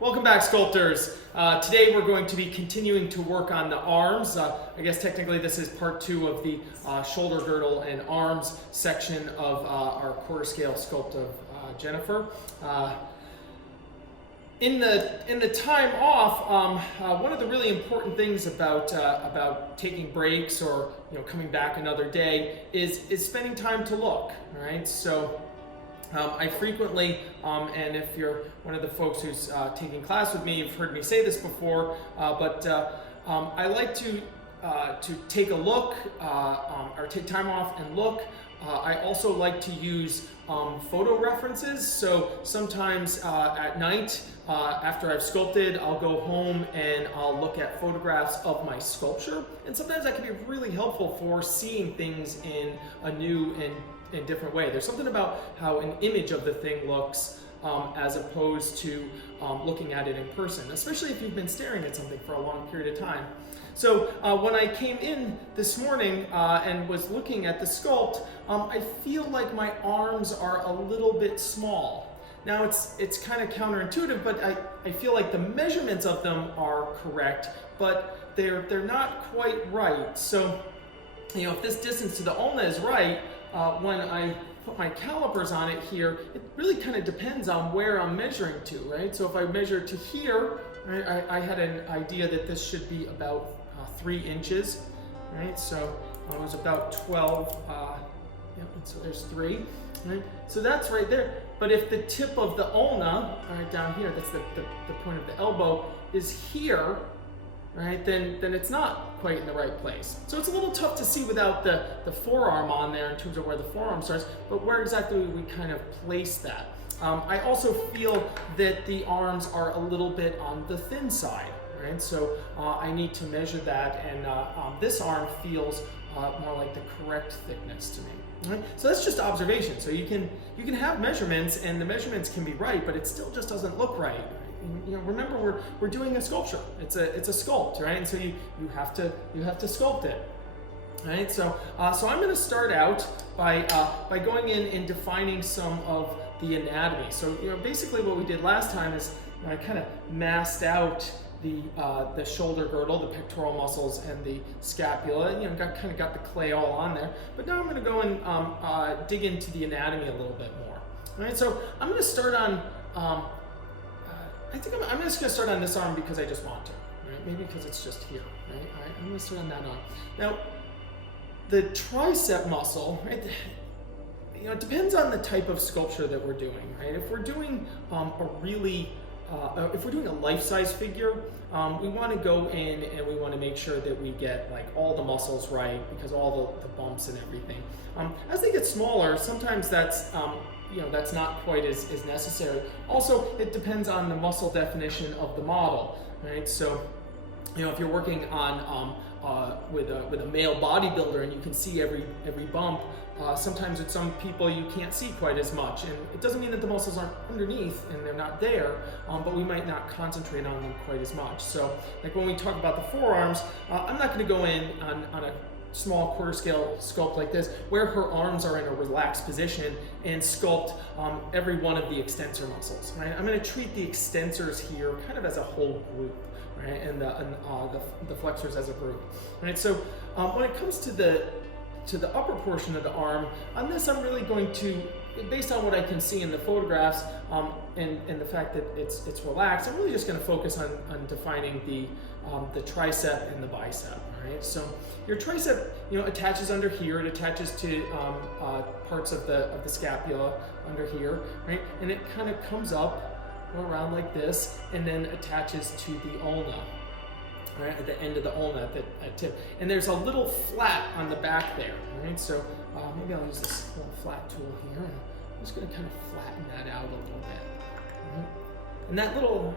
Welcome back, sculptors. Today we're going to be continuing to work on the arms. I guess technically this is part 2 of the shoulder girdle and arms section of our quarter scale sculpt of Jennifer. In the time off, one of the really important things about taking breaks or coming back another day is spending time to look. All right, so. I frequently, and if you're one of the folks who's taking class with me, you've heard me say this before, but I like to take a look or take time off and look. I also like to use photo references. So sometimes at night, after I've sculpted, I'll go home and I'll look at photographs of my sculpture. And sometimes that can be really helpful for seeing things in a new and different way. There's something about how an image of the thing looks as opposed to looking at it in person, especially if you've been staring at something for a long period of time. So when I came in this morning and was looking at the sculpt, I feel like my arms are a little bit small. Now it's kind of counterintuitive, but I feel like the measurements of them are correct, but they're not quite right. So if this distance to the ulna is right, when I put my calipers on it here, it really kind of depends on where I'm measuring to, right? So if I measure to here, right, I had an idea that this should be about 3 inches, right? So it was about 12, and so there's 3, right? So that's right there. But if the tip of the ulna, right down here, that's the point of the elbow, is here, right, then it's not quite in the right place. So it's a little tough to see without the forearm on there in terms of where the forearm starts, but where exactly we kind of place that. I also feel that the arms are a little bit on the thin side, right? So I need to measure that, and this arm feels more like the correct thickness to me. Right? So that's just observation. So you can have measurements, and the measurements can be right, but it still just doesn't look right. Remember, we're doing a sculpture. It's a sculpt, right? And so you have to sculpt it, right? So I'm going to start out by going in and defining some of the anatomy. So basically what we did last time is I kind of masked out the shoulder girdle, the pectoral muscles, and the scapula. Kind of got the clay all on there. But now I'm going to go and dig into the anatomy a little bit more. All right. So I'm going to start on. I think I'm just going to start on this arm because I just want to, right? Maybe because it's just here, right? All right, I'm going to start on that arm. Now, the tricep muscle, right? It depends on the type of sculpture that we're doing, right? If we're doing if we're doing a life-size figure, we want to go in and we want to make sure that we get like all the muscles right, because all the bumps and everything. As they get smaller, sometimes that's that's not quite as necessary. Also, it depends on the muscle definition of the model, right? So, if you're working on with a male bodybuilder and you can see every bump, sometimes with some people you can't see quite as much, and it doesn't mean that the muscles aren't underneath and they're not there, but we might not concentrate on them quite as much. So, like when we talk about the forearms, I'm not going to go in on a small quarter scale sculpt like this where her arms are in a relaxed position and sculpt every one of the extensor muscles, right? I'm going to treat the extensors here kind of as a whole group, right? And the flexors as a group, right? So when it comes to the upper portion of the arm, on this I'm really going to, based on what I can see in the photographs and the fact that it's relaxed, I'm really just going to focus on defining the tricep and the bicep. Right? So your tricep, attaches under here. It attaches to parts of the scapula under here, right? And it kind of comes up around like this, and then attaches to the ulna, right? At the end of the ulna, at tip. And there's a little flat on the back there, right? So maybe I'll use this little flat tool here. And I'm just going to kind of flatten that out a little bit. Right? And that little,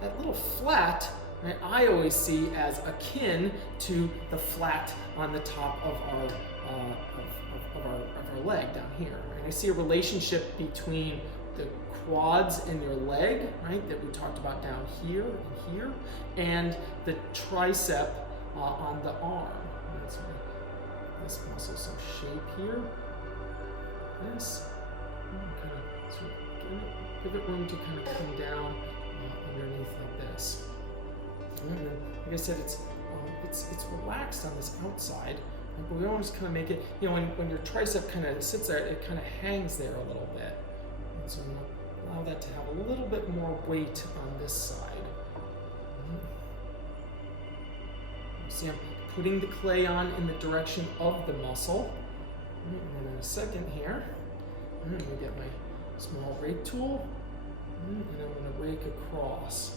that little flat, right, I always see as akin to the flat on the top of our leg down here. Right? I see a relationship between the quads in your leg, right, that we talked about down here and here, and the tricep on the arm. Right? So this muscle, some shape here. This, kind of sort of give it room to kind of come down underneath like this. And then, like I said, it's relaxed on this outside, right? But we always kind of make it, you know, when your tricep kind of sits there, it kind of hangs there a little bit. And so I'm going to allow that to have a little bit more weight on this side. See, I'm putting the clay on in the direction of the muscle. And then in a second here, I'm going to get my small rake tool, and I'm going to rake across.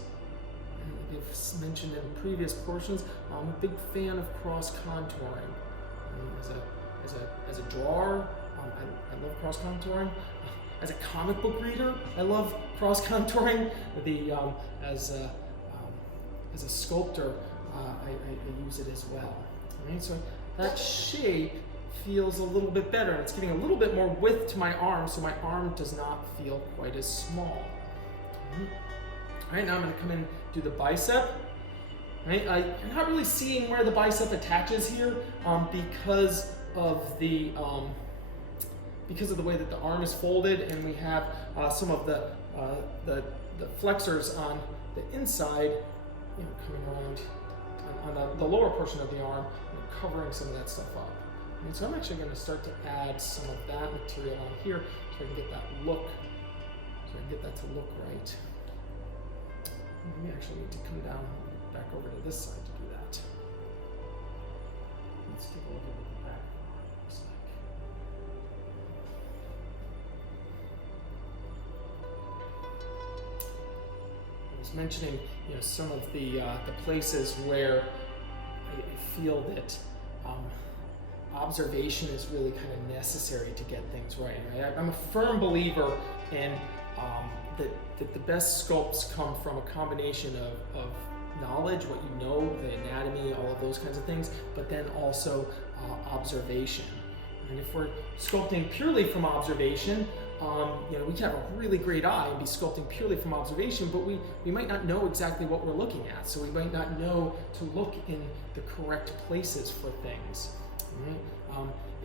And like I've mentioned in previous portions, I'm a big fan of cross contouring. As a drawer, I love cross contouring. As a comic book reader, I love cross contouring. As a sculptor, I use it as well. Right? So that shape feels a little bit better. It's giving a little bit more width to my arm, so my arm does not feel quite as small. All right, now I'm going to come in and do the bicep. Right? You're not really seeing where the bicep attaches here because of the way that the arm is folded, and we have some of the flexors on the inside, you know, coming around on the lower portion of the arm, and covering some of that stuff up. And so I'm actually going to start to add some of that material on here so I can get that look, so I can get that to look right. We actually need to come down back over to this side to do that. Let's take a look at what the back looks like. I was mentioning, you know, some of the places where I feel that observation is really kind of necessary to get things right. I'm a firm believer in that the best sculpts come from a combination of knowledge, what you know, the anatomy, all of those kinds of things, but then also observation. And if we're sculpting purely from observation, you know, we can have a really great eye and be sculpting purely from observation, but we might not know exactly what we're looking at, so we might not know to look in the correct places for things. Right?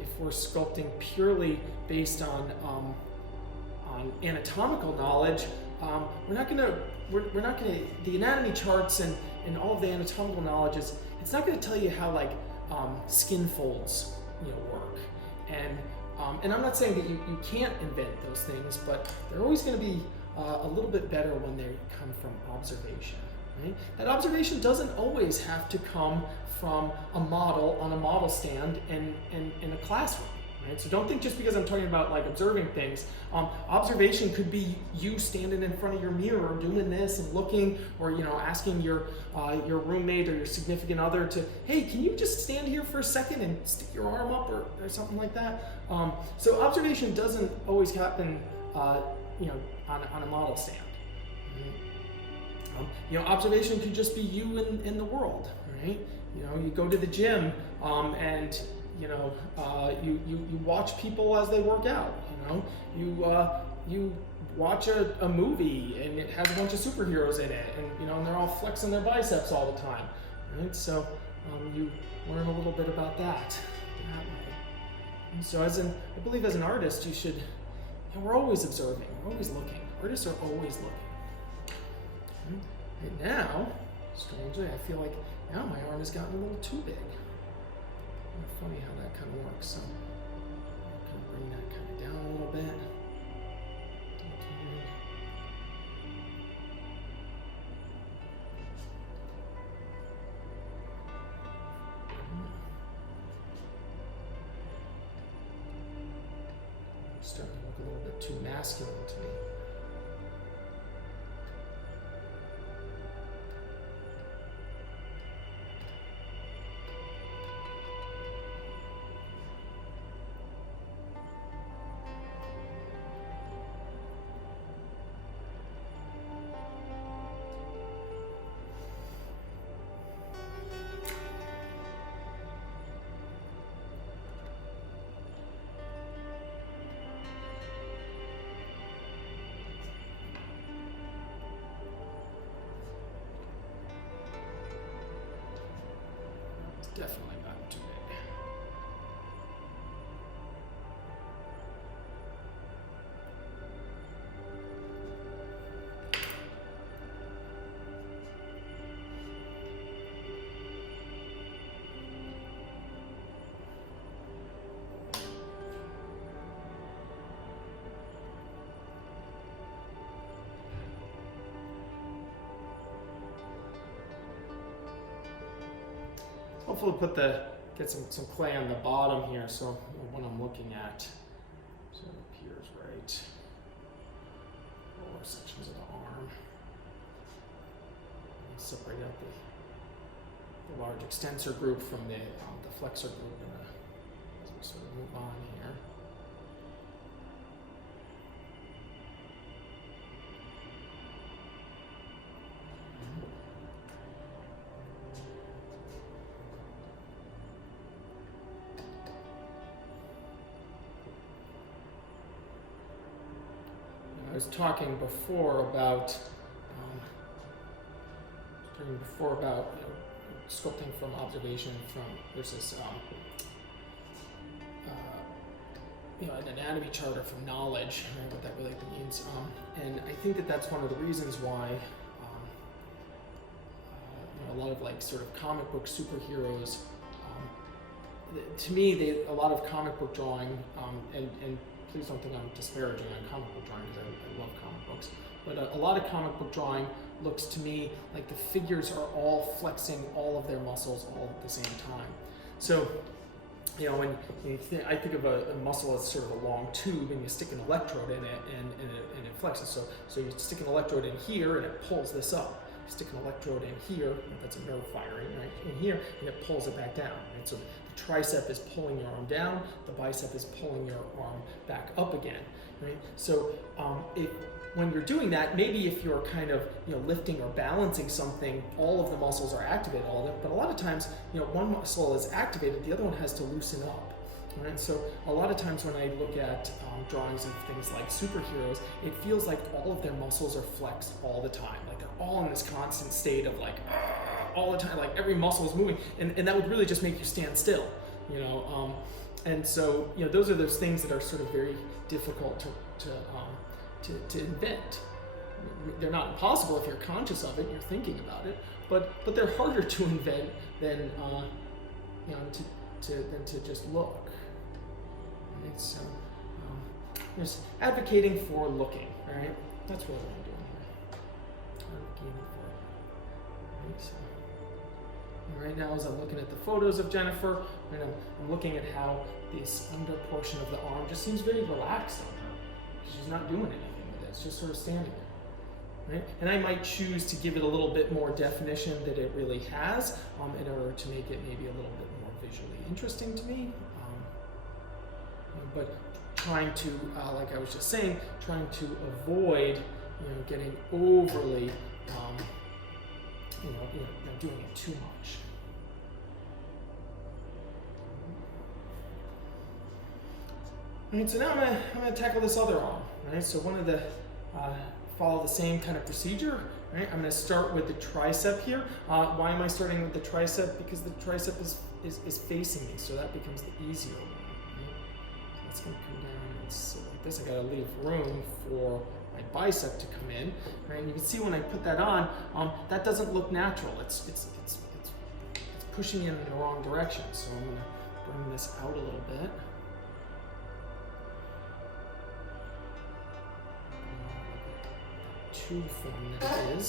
If we're sculpting purely based on anatomical knowledge, we're not gonna the anatomy charts and all of the anatomical knowledge it's not gonna tell you how like skin folds, you know, work. And I'm not saying that you can't invent those things, but they're always going to be a little bit better when they come from observation. Right? That observation doesn't always have to come from a model on a model stand in a classroom. Right? So don't think just because I'm talking about like observing things, observation could be you standing in front of your mirror doing this and looking, or you know, asking your roommate or your significant other to, hey, can you just stand here for a second and stick your arm up or something like that. So observation doesn't always happen, you know, on a model stand. You know, observation could just be you in the world, right? You know, you go to the gym and you know, you watch people as they work out. You know, you watch a movie and it has a bunch of superheroes in it, and you know, and they're all flexing their biceps all the time, right? So you learn a little bit about that. And so, I believe as an artist, you should. You know, we're always observing. We're always looking. Artists are always looking. Right now, strangely, I feel like now my arm has gotten a little too big. Funny how that kind of works. So I'm going to bring that kind of down a little bit. It's starting to look a little bit too masculine to me. Definitely not too big. hopefully get some clay on the bottom here, so when I'm looking at, so it appears right. Lower sections of the arm. And separate out the large extensor group from the flexor group as we sort of move on here. I was talking before about sculpting from observation versus an anatomy chart or from knowledge, right, what that really means. And I think that's one of the reasons why a lot of like sort of comic book superheroes, to me, a lot of comic book drawing, and please don't think I'm disparaging on comic book drawing because I love comic books, but a lot of comic book drawing looks to me like the figures are all flexing all of their muscles all at the same time. So, when I think of a muscle as sort of a long tube, and you stick an electrode in it, and it flexes. So you stick an electrode in here, and it pulls this up. You stick an electrode in here, that's a nerve firing, right? In here, and it pulls it back down. Right? So the tricep is pulling your arm down, the bicep is pulling your arm back up again, right? So when you're doing that, maybe if you're kind of lifting or balancing something, all of the muscles are activated, all of them. But a lot of times, one muscle is activated, the other one has to loosen up. Right? So a lot of times when I look at drawings of things like superheroes, it feels like all of their muscles are flexed all the time. Like they're all in this constant state of like all the time, like every muscle is moving, and that would really just make you stand still. And so those are those things that are sort of very difficult to invent. They're not impossible if you're conscious of it and you're thinking about it, but they're harder to invent than to just look. Right? So just advocating for looking. Right? That's really what I'm doing here. Advocating for it. Right? So, and right now, as I'm looking at the photos of Jennifer, right, I'm looking at how this under portion of the arm just seems very relaxed on her. She's not doing anything with it. It's just sort of standing there. Right? And I might choose to give it a little bit more definition that it really has in order to make it maybe a little bit more visually interesting to me. But trying to, like I was just saying, trying to avoid getting overly, doing it too much. All right, so now I'm gonna tackle this other arm. Right, so one of the follow the same kind of procedure. Right, I'm gonna start with the tricep here. Why am I starting with the tricep? Because the tricep is facing me, so that becomes the easier one. Right? So that's gonna come down and sit like this. I gotta leave room for my bicep to come in. Right, and you can see when I put that on, that doesn't look natural. It's pushing in the wrong direction. So I'm gonna bring this out a little bit. Tube form that it is.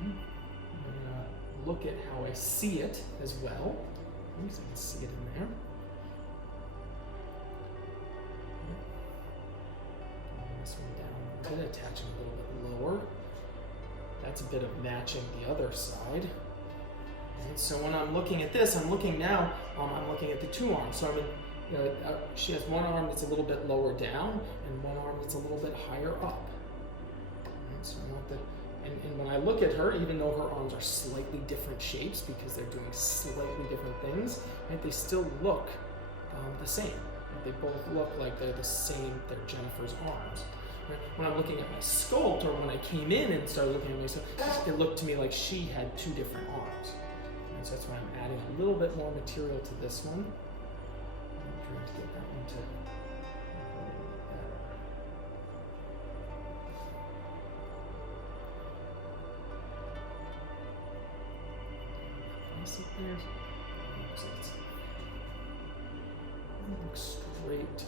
I'm going to look at how I see it as well. So I can see it in there. Bring this one down a bit, attaching a little bit lower. That's a bit of matching the other side. And so when I'm looking at this, I'm looking now, I'm looking at the two arms. So she has one arm that's a little bit lower down and one arm that's a little bit higher up. So note that, and when I look at her, even though her arms are slightly different shapes because they're doing slightly different things, right, they still look the same. Right? They both look like they're the same, they're Jennifer's arms. Right? When I'm looking at my sculpt, or when I came in and started looking at myself, it looked to me like she had two different arms. And so that's why I'm adding a little bit more material to this one. I'm trying to get that one to sit there. It looks straight.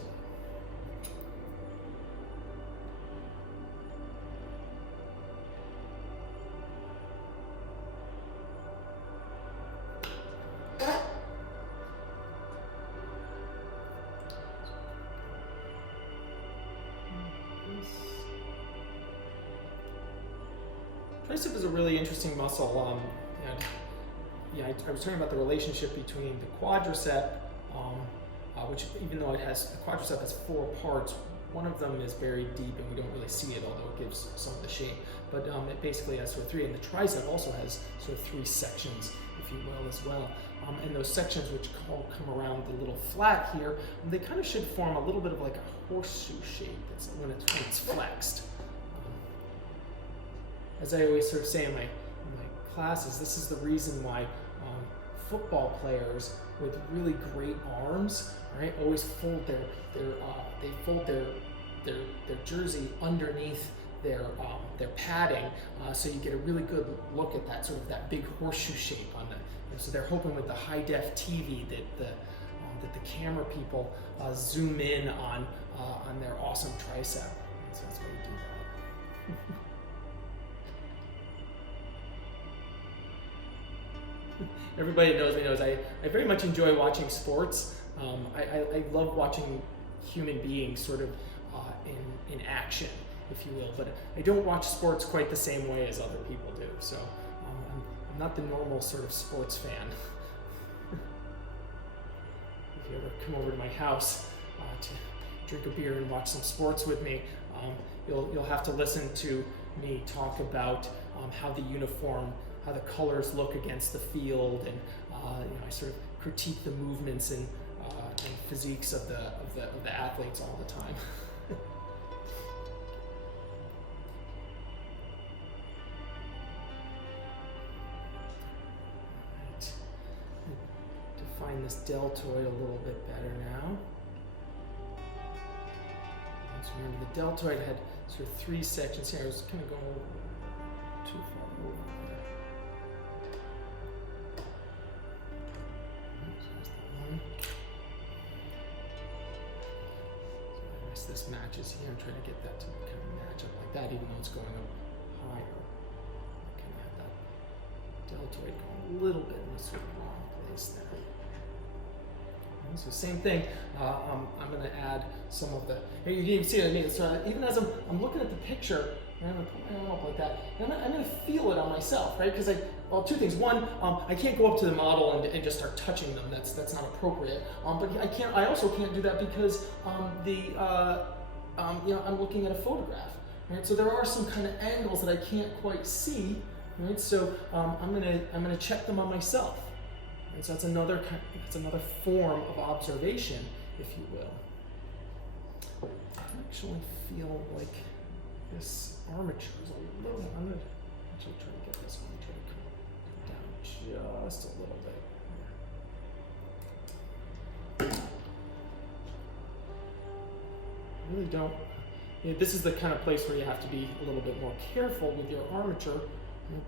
Tricep is a really interesting muscle. I was talking about the relationship between the quadricep, which even though the quadricep has 4 parts, one of them is buried deep and we don't really see it, although it gives some of the shape. But it basically has sort of 3, and the tricep also has sort of 3 sections, if you will, as well. And those sections, which come around the little flat here, they kind of should form a little bit of like a horseshoe shape when it's flexed. As I always sort of say in my classes, this is the reason why football players with really great arms, right, always fold their jersey underneath their padding, so you get a really good look at that sort of that big horseshoe shape on the. So they're hoping with the high def TV that the camera people zoom in on their awesome tricep. So that's why we do that. Everybody that knows me knows I very much enjoy watching sports. I love watching human beings sort of in action, if you will, but I don't watch sports quite the same way as other people do. So I'm not the normal sort of sports fan. If you ever come over to my house to drink a beer and watch some sports with me, you'll have to listen to me talk about how the colors look against the field, and I sort of critique the movements and physiques of the athletes all the time. Right. Define this deltoid a little bit better now. So remember, the deltoid had sort of 3 sections here. I was kind of going too far over there. This matches here. I'm trying to get that to kind of match up like that, even though it's going up higher. I kind of have that deltoid going a little bit in the sort of wrong place there. And so same thing. I'm going to add some of the. You can see what I mean. So even as I'm looking at the picture, I'm going to put my arm up like that, and I'm going to feel it on myself, right? Because 2 things. One, I can't go up to the model and just start touching them. That's not appropriate. But I also can't do that because I'm looking at a photograph, right? So there are some kind of angles that I can't quite see, right? So I'm gonna check them on myself, and so that's another form of observation, if you will. I actually feel like this armature is a little. I'm gonna actually try to get this one. Try to come down just a little bit. I really don't. This is the kind of place where you have to be a little bit more careful with your armature,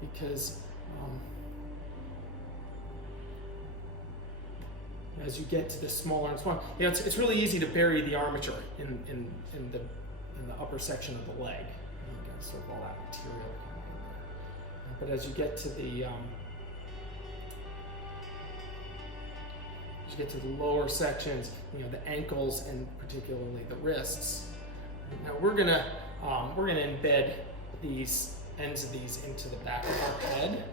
because as you get to the smaller and smaller, it's really easy to bury the armature in the upper section of the leg. You got sort of all that material coming in there. But as you get to the lower sections, the ankles and particularly the wrists. Now we're gonna embed these ends of these into the back of our head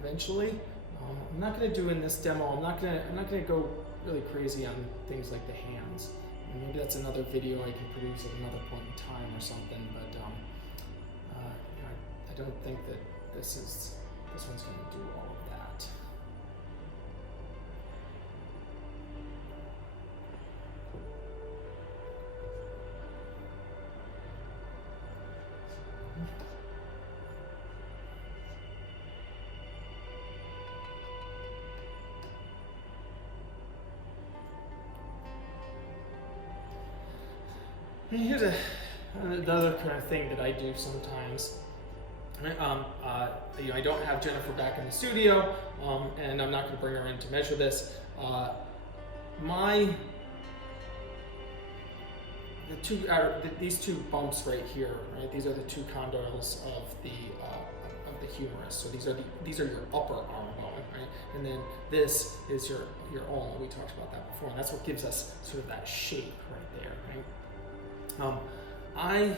eventually. I'm not gonna do in this demo. I'm not gonna go really crazy on things like the hands. And maybe that's another video I can produce at another point in time or something. But I don't think that this one's gonna do all of that. And here's another kind of thing that I do sometimes. I don't have Jennifer back in the studio, and I'm not going to bring her in to measure this. These 2 bumps right here, right? These are the 2 condyles of the humerus. So these are your upper arm bone, right? And then this is your ulna. We talked about that before, and that's what gives us sort of that shape right there, right? I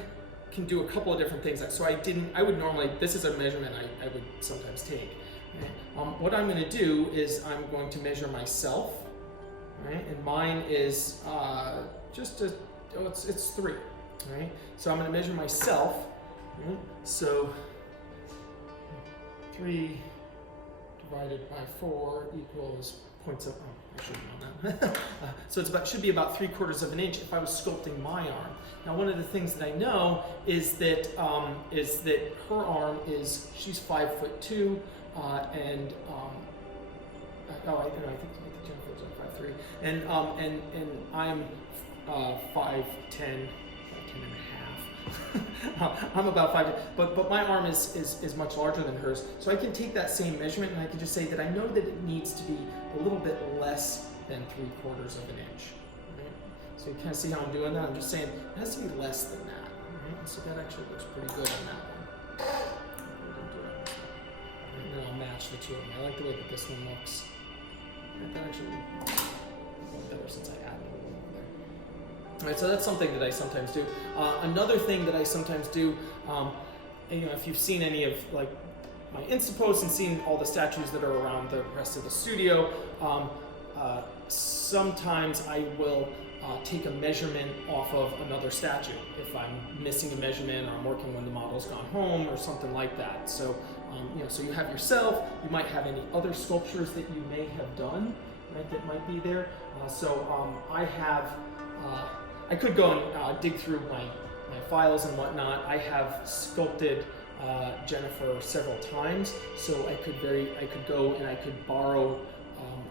can do a couple of different things. So I would normally, this is a measurement I would sometimes take. Right? What I'm going to do is I'm going to measure myself, right? And mine is it's 3, right? So I'm going to measure myself, right? So 3 divided by 4 equals 0.7. I should have known that. So should be about 3/4 of an inch if I was sculpting my arm. Now, one of the things that I know is that her arm she's 5'2", and I think Jennifer's like 5'3", and I'm 5'10", 5'10" and a half. I'm about 5'10", but my arm is much larger than hers. So I can take that same measurement and I can just say that I know that it needs to be a little bit less than 3/4 of an inch. Right? So you kind of see how I'm doing that. I'm just saying it has to be less than that. Right? So that actually looks pretty good on that one. And then I'll match the two of them. I like the way that this one looks. That actually looks better since I added a little more there. All right, so that's something that I sometimes do. Another thing that I sometimes do, if you've seen any of like my Insta posts and seen all the statues that are around the rest of the studio, sometimes I will take a measurement off of another statue if I'm missing a measurement or I'm working when the model's gone home or something like that. So, so you have yourself, you might have any other sculptures that you may have done, right, that might be there. I could go and dig through my files and whatnot. I have sculpted Jennifer several times, so I could go and I could borrow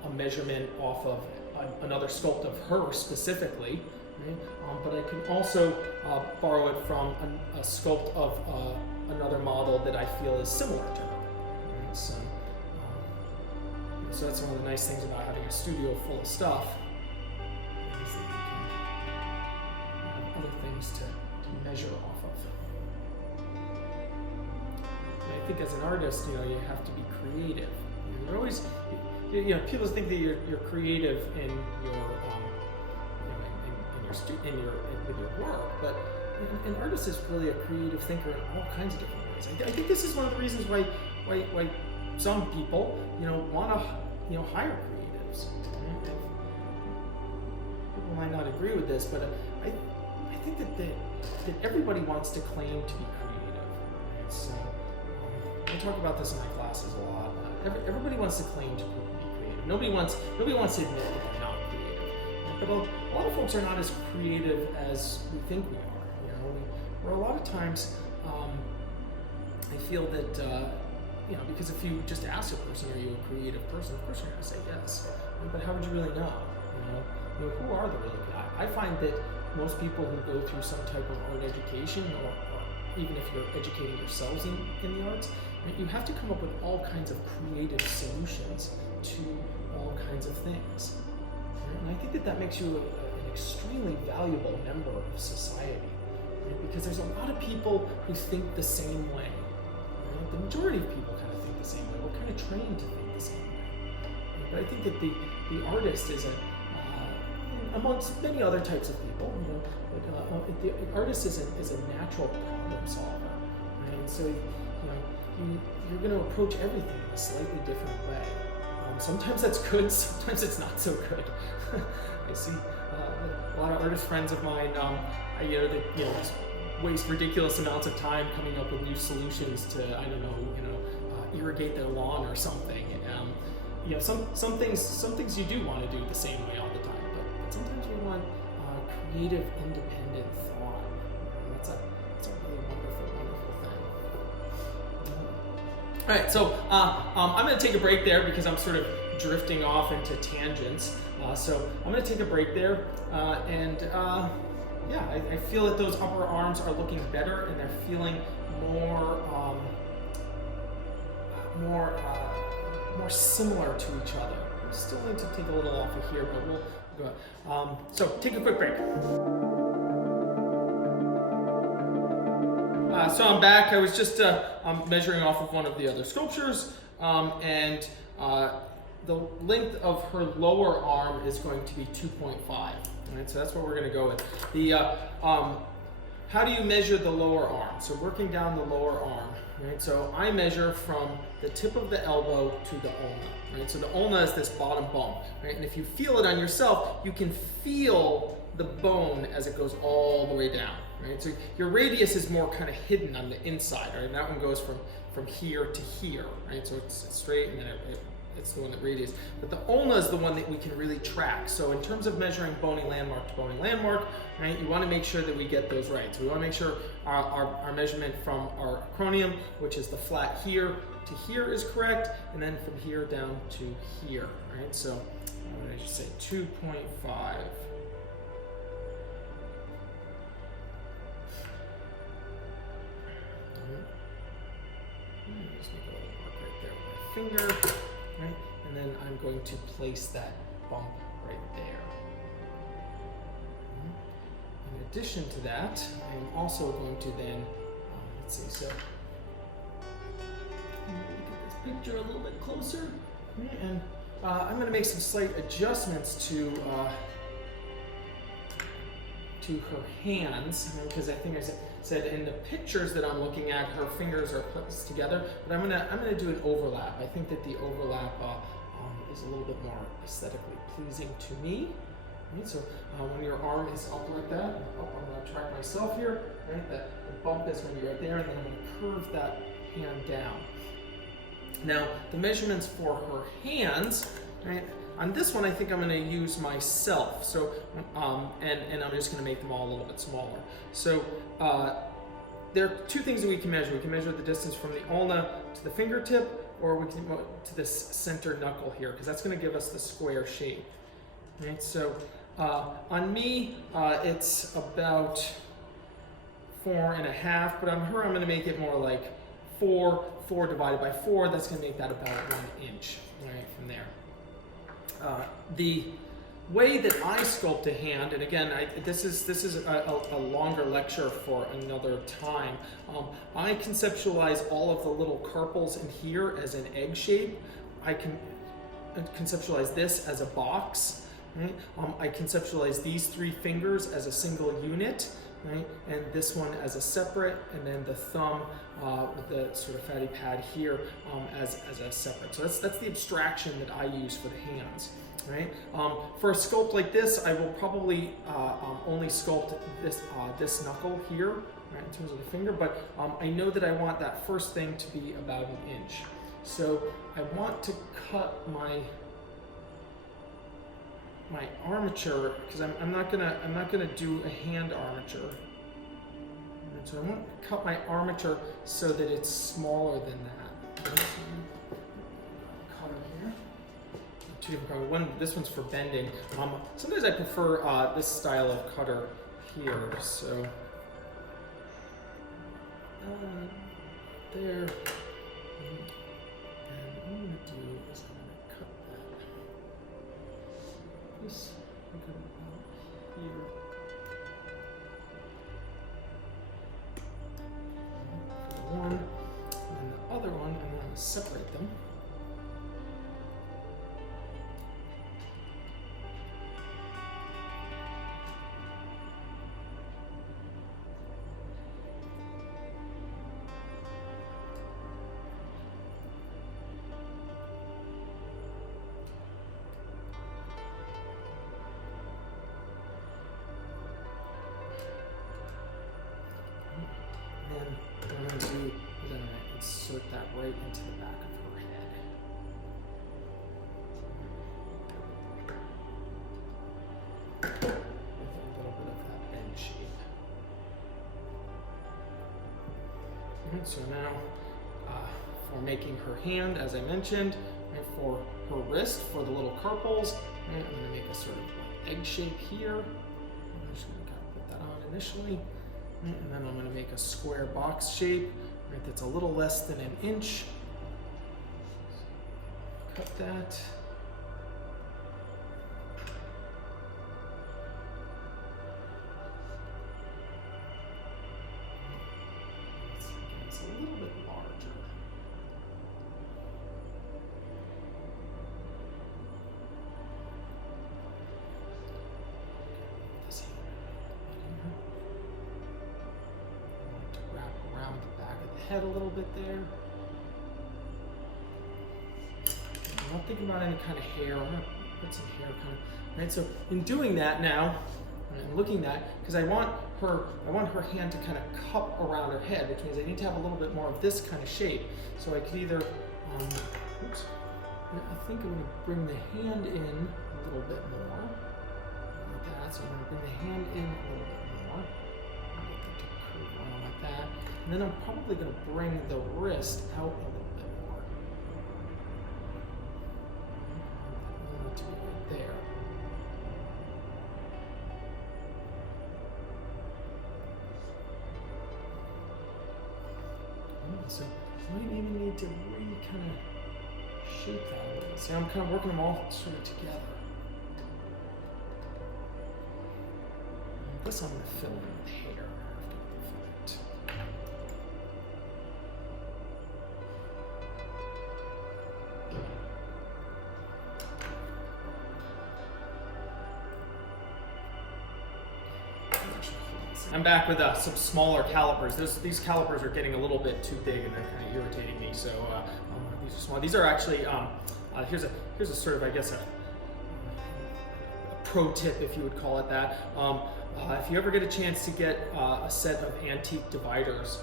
a measurement off of another sculpt of her specifically, right? But I can also borrow it from a sculpt of another model that I feel is similar to her. Right? So that's one of the nice things about having a studio full of stuff, is that you can have other things to measure off of. And I think as an artist, you have to be creative. You're always, people think that you're creative in with your work, but an artist is really a creative thinker in all kinds of different ways. I think this is one of the reasons why some people want to hire creatives. People might not agree with this, but I think that everybody wants to claim to be creative. Right? So I talk about this in my classes a lot. Everybody wants to claim to be creative. Nobody wants to admit that they're not creative. But a lot of folks are not as creative as we think we are. Or a lot of times, I feel that because if you just ask a person, "Are you a creative person?" Of course you're going to say yes. But how would you really know? Who are the really good? I find that most people who go through some type of art education, or even if you're educating yourselves in the arts, you have to come up with all kinds of creative solutions to all kinds of things. And I think that makes you an extremely valuable member of society, right? Because there's a lot of people who think the same way. Right? The majority of people kind of think the same way. We're kind of trained to think the same way. Right? But I think that the artist is amongst many other types of people, the artist is a natural problem solver, right? And so you're going to approach everything in a slightly different way. Sometimes that's good, sometimes it's not so good. I see a lot of artist friends of mine, just waste ridiculous amounts of time coming up with new solutions to, irrigate their lawn or something. Some things you do want to do the same way all the time, but sometimes we want creative, independent thought. And that's a really wonderful, wonderful thing. All right, so I'm going to take a break there because I'm sort of drifting off into tangents. So I'm going to take a break there, and I feel that those upper arms are looking better, and they're feeling more similar to each other. We still need to take a little off of here, but we'll go. So take a quick break. So I'm back. I was just measuring off of one of the other sculptures, and the length of her lower arm is going to be 2.5. Right, so that's what we're going to go with. how do you measure the lower arm? So working down the lower arm, right? So I measure from the tip of the elbow to the ulna, right? So the ulna is this bottom bump, right? And if you feel it on yourself, you can feel the bone as it goes all the way down, right? So your radius is more kind of hidden on the inside, right? And that one goes from here to here, right? So it's straight, and then it's the one that radius. But the ulna is the one that we can really track. So in terms of measuring bony landmark to bony landmark, right, you want to make sure that we get those right. So we want to make sure our measurement from our acromion, which is the flat here to here, is correct, and then from here down to here, right? So what did I just say? 2.5. Just make a little mark right there with my finger, right? And then I'm going to place that bump right there. In addition to that, I'm also going to then, let's see, so look at this picture a little bit closer, and I'm going to make some slight adjustments to her hands, because I think I said in the pictures that I'm looking at, her fingers are placed together, but I'm gonna do an overlap. I think that the overlap is a little bit more aesthetically pleasing to me. Right? So when your arm is up like that, I'm gonna track myself here. Right, the bump is when you're right there, and then I'm gonna curve that hand down. Now the measurements for her hands, right? On this one, I think I'm going to use myself. So, and I'm just going to make them all a little bit smaller. So, there are two things that we can measure. We can measure the distance from the ulna to the fingertip, or we can go to this center knuckle here, because that's going to give us the square shape. Right. So, on me, it's about 4.5, but on her, I'm going to make it more like 4 divided by 4. That's going to make that about 1 inch, right, from there. The way that I sculpt a hand, and again, this is a longer lecture for another time. I conceptualize all of the little carpals in here as an egg shape. I can conceptualize this as a box. Right? I conceptualize these 3 fingers as a single unit, right? And this one as a separate, and then the thumb with the sort of fatty pad here as a separate. So that's the abstraction that I use for the hands, right? For a sculpt like this, I will probably only sculpt this knuckle here, right, in terms of the finger, but I know that I want that first thing to be about 1 inch. So I want to cut my armature, because I'm not gonna do a hand armature. So I want to cut my armature so that it's smaller than that. Cutter here. 2 different cutters. This one's for bending. Sometimes I prefer this style of cutter here. So there. And what I'm going to do is I'm going to cut that. This about here. One, and the other one, and then I'm going to separate them. Insert that right into the back of her head. With a little bit of that bend shape. Right, so now for making her hand, as I mentioned, right, for her wrist, for the little carpals, right, I'm going to make a sort of like egg shape here. I'm just going to kind of put that on initially. Right, and then I'm going to make a square box shape. Right, that's a little less than 1 inch. Cut that. It's a little bit larger. This head a little bit there. I'm not thinking about any kind of hair. I'm gonna put some hair kind of, right? So in doing that now, and looking at, because I want her hand to kind of cup around her head, which means I need to have a little bit more of this kind of shape. So I could either, oops, I think I'm going to bring the hand in a little bit more, like that. So I'm going to bring the hand in a little bit more, and get that to curve around like that. And then I'm probably going to bring the wrist out a little bit more. I want it to be right there. So I might even need to kind of shape that a little bit. See, I'm kind of working them all sort of together. I guess I'm going to fill in with hair after the fact. I'm back with some smaller calipers. These calipers are getting a little bit too big and they're kind of irritating me. So these are small. These are actually here's a sort of, I guess, a pro tip, if you would call it that. If you ever get a chance to get a set of antique dividers,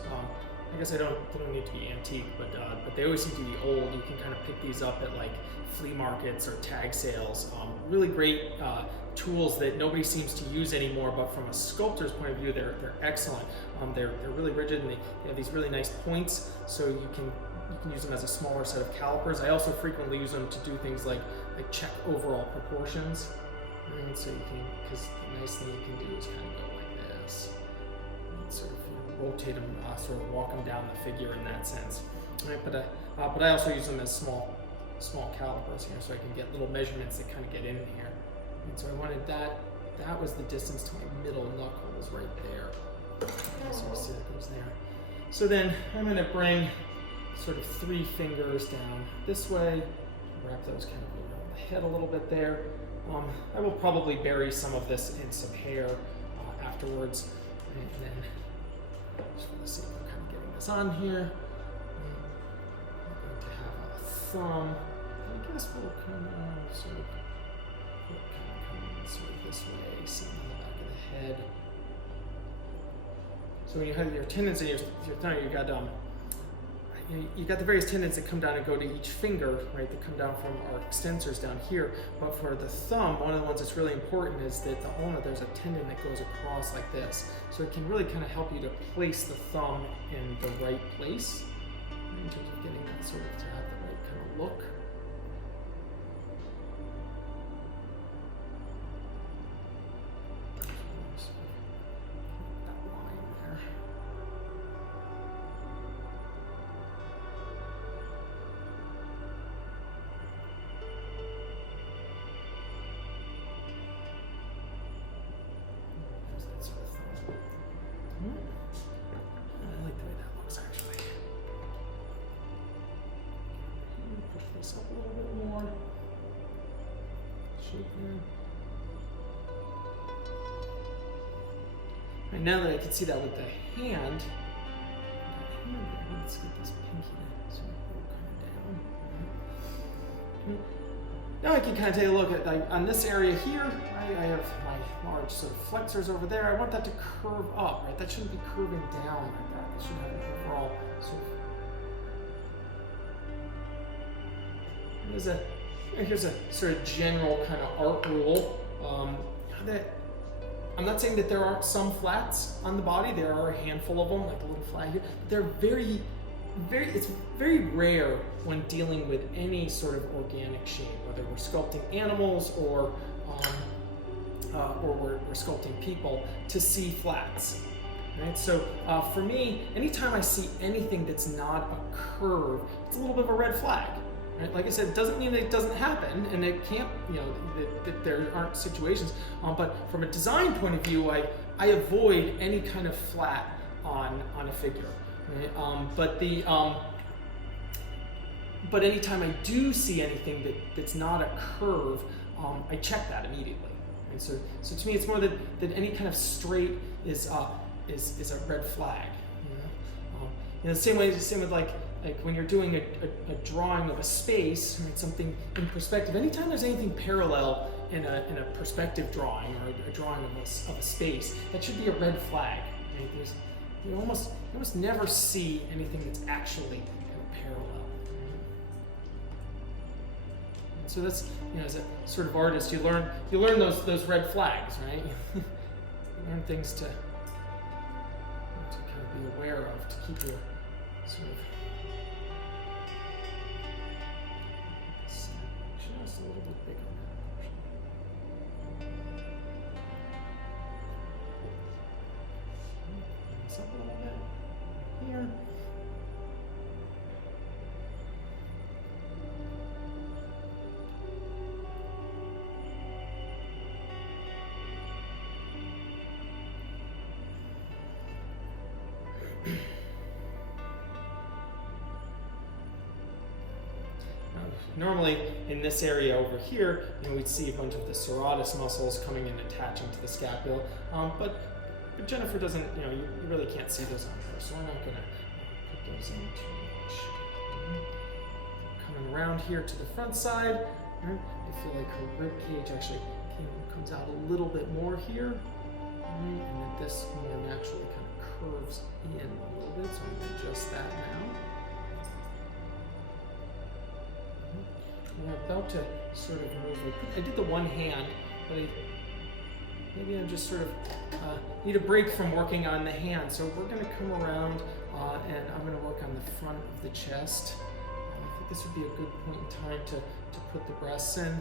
I guess they don't need to be antique, but they always seem to be old. You can kind of pick these up at like flea markets or tag sales. Really great tools that nobody seems to use anymore, but from a sculptor's point of view, they're excellent. They're really rigid and they have these really nice points, so you can use them as a smaller set of calipers. I also frequently use them to do things like check overall proportions. And so you can, because the nice thing you can do is kind of go like this, and sort of rotate them, sort of walk them down the figure in that sense. Right? But I also use them as small calipers here, so I can get little measurements that kind of get in here. And so I wanted that was the distance to my middle knuckle was right there. So you see that goes there. So then I'm going to bring sort of 3 fingers down this way, wrap those kind of around the head a little bit there. I will probably bury some of this in some hair afterwards. And then, just for the sake of kind of getting this on here, I'm going to have a thumb. I guess we'll kind of sort of this way, sitting on the back of the head. So when you have your tendons in your thumb, you got the various tendons that come down and go to each finger, right? That come down from our extensors down here. But for the thumb, one of the ones that's really important is that the ulna, there's a tendon that goes across like this. So it can really kind of help you to place the thumb in the right place in terms of getting that sort of to have the right kind of look. Up a little bit more. Shape there. Right, now that I can see that with the hand, let's get this pinky to sort of go kind of down. Now I can kind of take a look at, like, on this area here, right, I have my large sort of flexors over there. I want that to curve up, right? That shouldn't be curving down like that. It should have an overall sort of. Here's a sort of general kind of art rule. That I'm not saying that there aren't some flats on the body. There are a handful of them, like a little flat here. But they're it's very rare when dealing with any sort of organic shape, whether we're sculpting animals or we're sculpting people, to see flats. Right? So for me, anytime I see anything that's not a curve, it's a little bit of a red flag. Right? Like I said, it doesn't mean that it doesn't happen, and it can't, that there aren't situations. But from a design point of view, I avoid any kind of flat on a figure. Right? But anytime I do see anything that's not a curve, I check that immediately. And so to me, it's more that any kind of straight is a red flag. the same with like when you're doing a drawing of a space, right, something in perspective. Anytime there's anything parallel in a perspective drawing or a drawing of a space, that should be a red flag. Right? You almost never see anything that's actually kind of parallel. Right? And so that's, as a sort of artist, you learn those red flags, right? You learn things to kind of be aware of, to keep your sort of just a little bit bigger. Up a little bit here. Normally, in this area over here, we'd see a bunch of the serratus muscles coming and attaching to the scapula, but Jennifer doesn't, you really can't see those on her, so we're not going to put those in too much. Coming around here to the front side, right? I feel like her rib cage actually comes out a little bit more here, and that this more naturally kind of curves in a little bit, so I'm going to adjust that now. We're about to sort of move. I did the one hand, but maybe I just sort of need a break from working on the hand. So we're going to come around and I'm going to work on the front of the chest. I think this would be a good point in time to put the breasts in.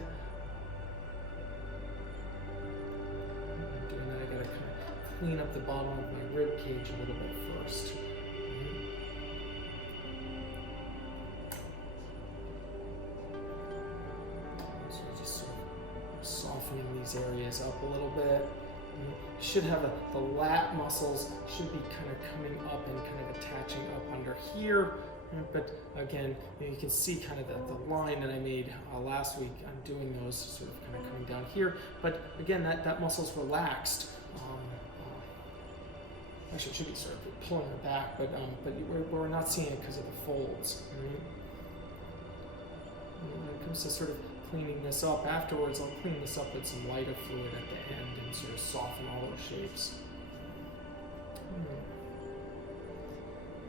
Doing that, I got to kind of clean up the bottom of my rib cage a little bit first. These areas up a little bit. You should have the lat muscles should be kind of coming up and kind of attaching up under here. But again, you can see kind of the line that I made last week. I'm doing those sort of kind of coming down here. But again, that muscle's relaxed. Actually, it should be sort of pulling it back, but we're not seeing it because of the folds. Right? When it comes to sort of cleaning this up afterwards, I'll clean this up with some lighter fluid at the end and sort of soften all those shapes.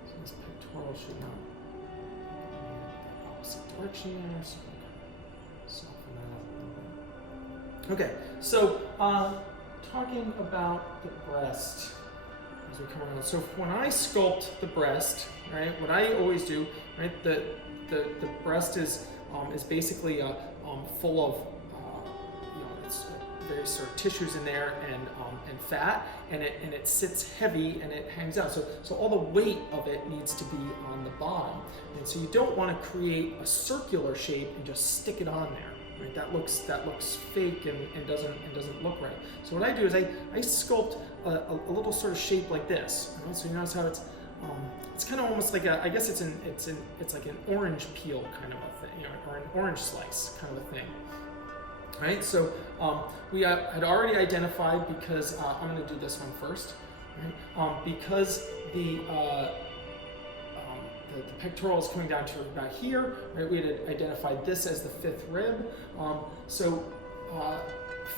So this pectoral should not go in the opposite direction there, so I'm going to soften that up a little bit. Okay, so talking about the breast as we come around. So when I sculpt the breast, right, what I always do, right, the breast is basically full of it's various sort of tissues in there and fat, and it sits heavy and it hangs out. So all the weight of it needs to be on the bottom, and so you don't want to create a circular shape and just stick it on there. Right? That looks fake and doesn't look right. So what I do is I sculpt a little sort of shape like this. Right? So you notice how it's kind of almost like I guess it's like an orange peel kind of a thing, or an orange slice kind of a thing. Right? So we had already identified, because I'm going to do this one first, right? Because the pectoral is coming down to about here, right? We had identified this as the fifth rib.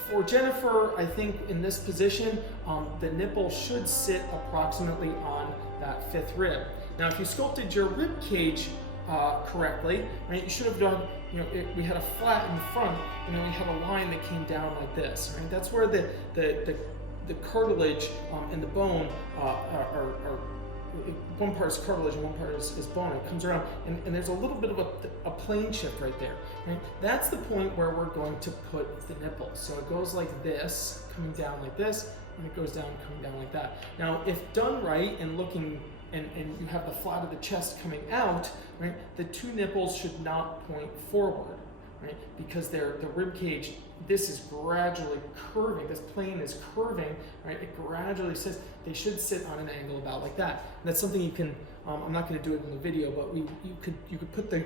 For Jennifer, I think in this position, the nipple should sit approximately on that fifth rib. Now, if you sculpted your rib cage correctly, right, you should have done, we had a flat in front, and then we had a line that came down like this, right? That's where the cartilage and the bone are one part is cartilage and one part is bone. It comes around, and there's a little bit of a plane shift right there. Right? That's the point where we're going to put the nipple. So it goes like this, coming down like this, and it goes down, coming down like that. Now, if done right and looking, and you have the flat of the chest coming out, right, the two nipples should not point forward, right? Because the rib cage, this is gradually curving, this plane is curving, right? It gradually sits, they should sit on an angle about like that. And that's something you can, I'm not going to do it in the video, but you could put the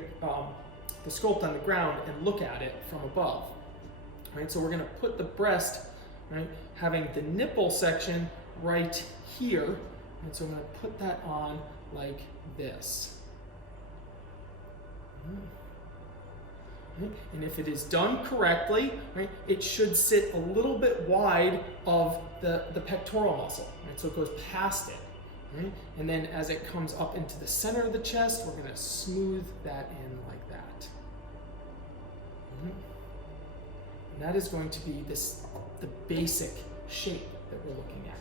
sculpt on the ground and look at it from above, right? So we're going to put the breast, right, having the nipple section right here, And so I'm going to put that on like this. Right? And if it is done correctly, right, it should sit a little bit wide of the pectoral muscle, right? So it goes past it. Right? And then as it comes up into the center of the chest, we're going to smooth that in like that. And that is going to be the basic shape that we're looking at.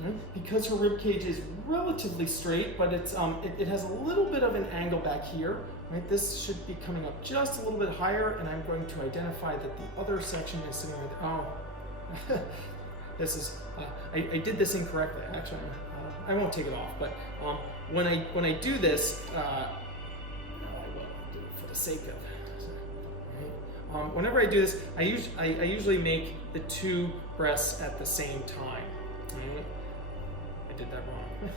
Right? Because her rib cage is relatively straight, but it has a little bit of an angle back here. Right? This should be coming up just a little bit higher, and I'm going to identify that the other section is sitting right there. Oh, this is I did this incorrectly. Actually, I won't take it off, but when I do this, no, I will do it for the sake of. Right? Whenever I do this, I usually make the two breasts at the same time. Right? I did that wrong.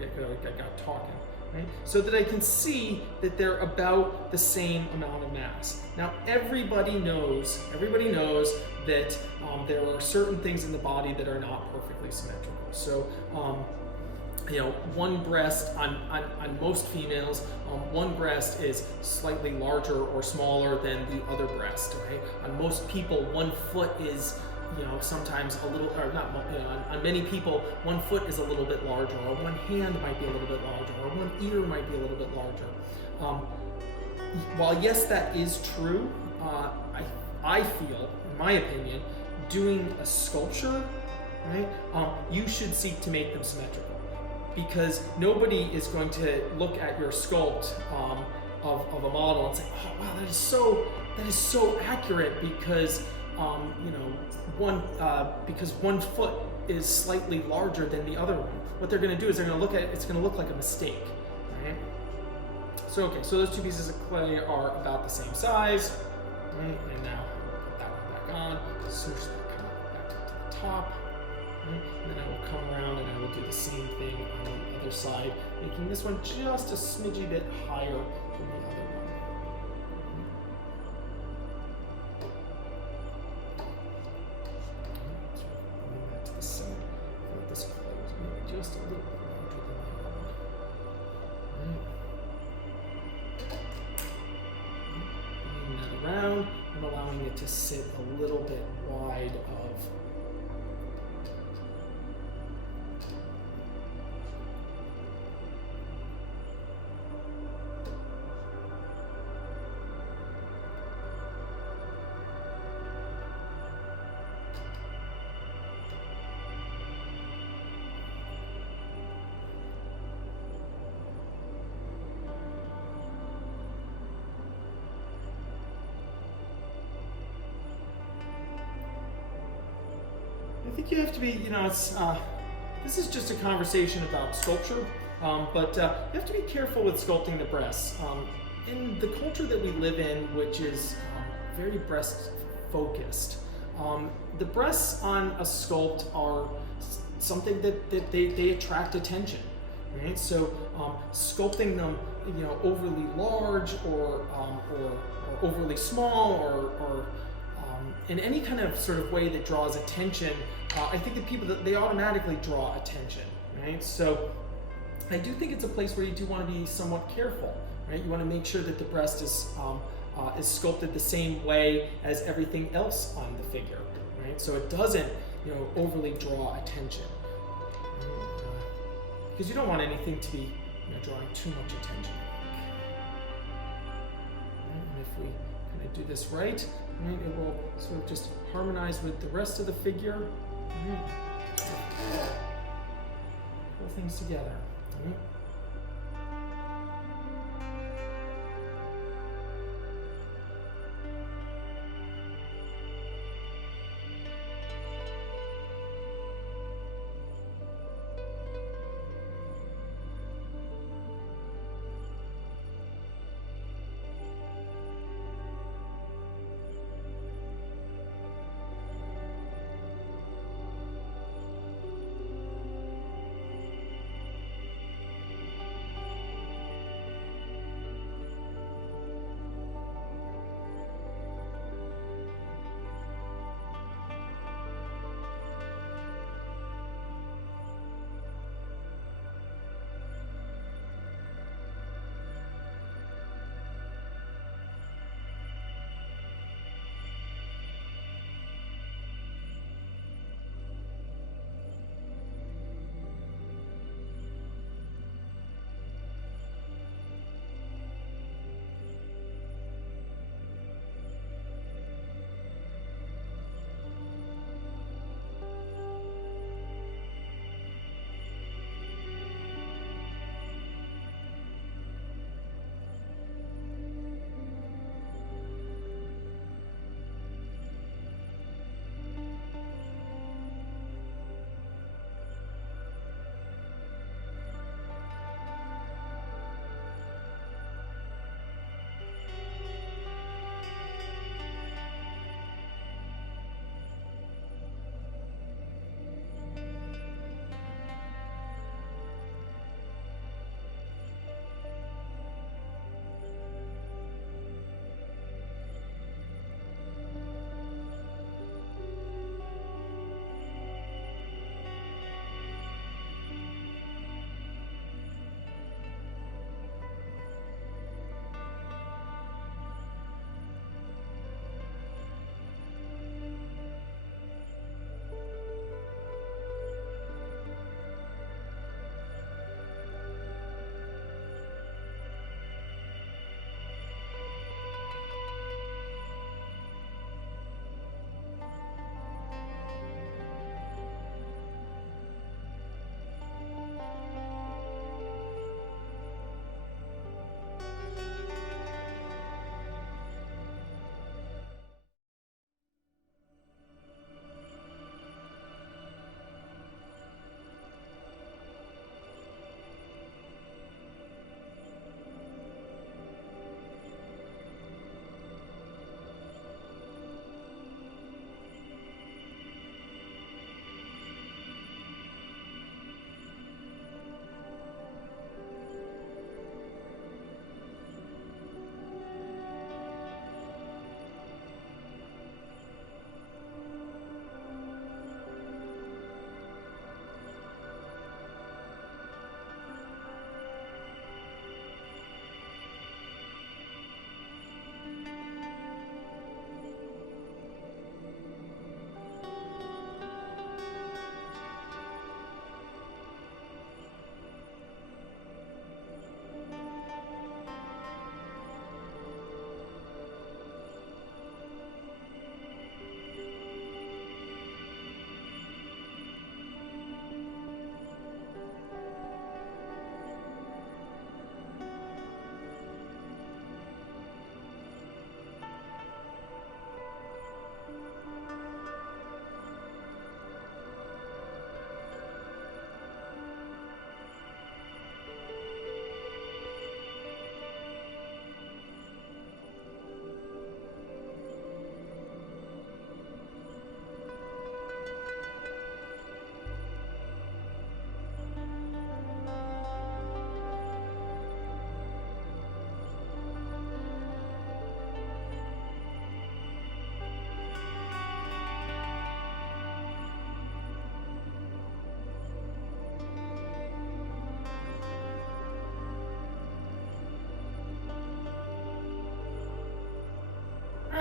I got talking. Right? So that I can see that they're about the same amount of mass. Now everybody knows that there are certain things in the body that are not perfectly symmetrical. So you know, one breast on most females, one breast is slightly larger or smaller than the other breast. Right? On most people, one foot is, you know, sometimes a little, or not, you know, on many people, 1 foot is a little bit larger, or one hand might be a little bit larger, or one ear might be a little bit larger. While yes, that is true, I feel, in my opinion, doing a sculpture, right, you should seek to make them symmetrical, because nobody is going to look at your sculpt of a model and say, oh wow, that is so accurate, because you know, because 1 foot is slightly larger than the other one. What they're going to do is they're going to look at it, it's going to look like a mistake, right? So okay, so those two pieces of clay are about the same size, right? And now put that one back on, smoosh that kind of back to the top, right? And then I will come around and I will do the same thing on the other side, making this one just a smidgy bit higher than the other one. Just a little bit larger than the other one. Bringing that around and allowing it to sit a little bit wide of. I think you have to be, you know, it's this is just a conversation about sculpture, but you have to be careful with sculpting the breasts. In the culture that we live in, which is very breast focused, the breasts on a sculpt are something that they attract attention, right? So sculpting them, you know, overly large or overly small or in any kind of sort of way that draws attention, I think that people, they automatically draw attention, right? So I do think it's a place where you do want to be somewhat careful, right? You want to make sure that the breast is sculpted the same way as everything else on the figure, right? So it doesn't, you know, overly draw attention, because you don't want anything to be, you know, drawing too much attention. And if we kind of do this right, it will sort of just harmonize with the rest of the figure. Pull things together.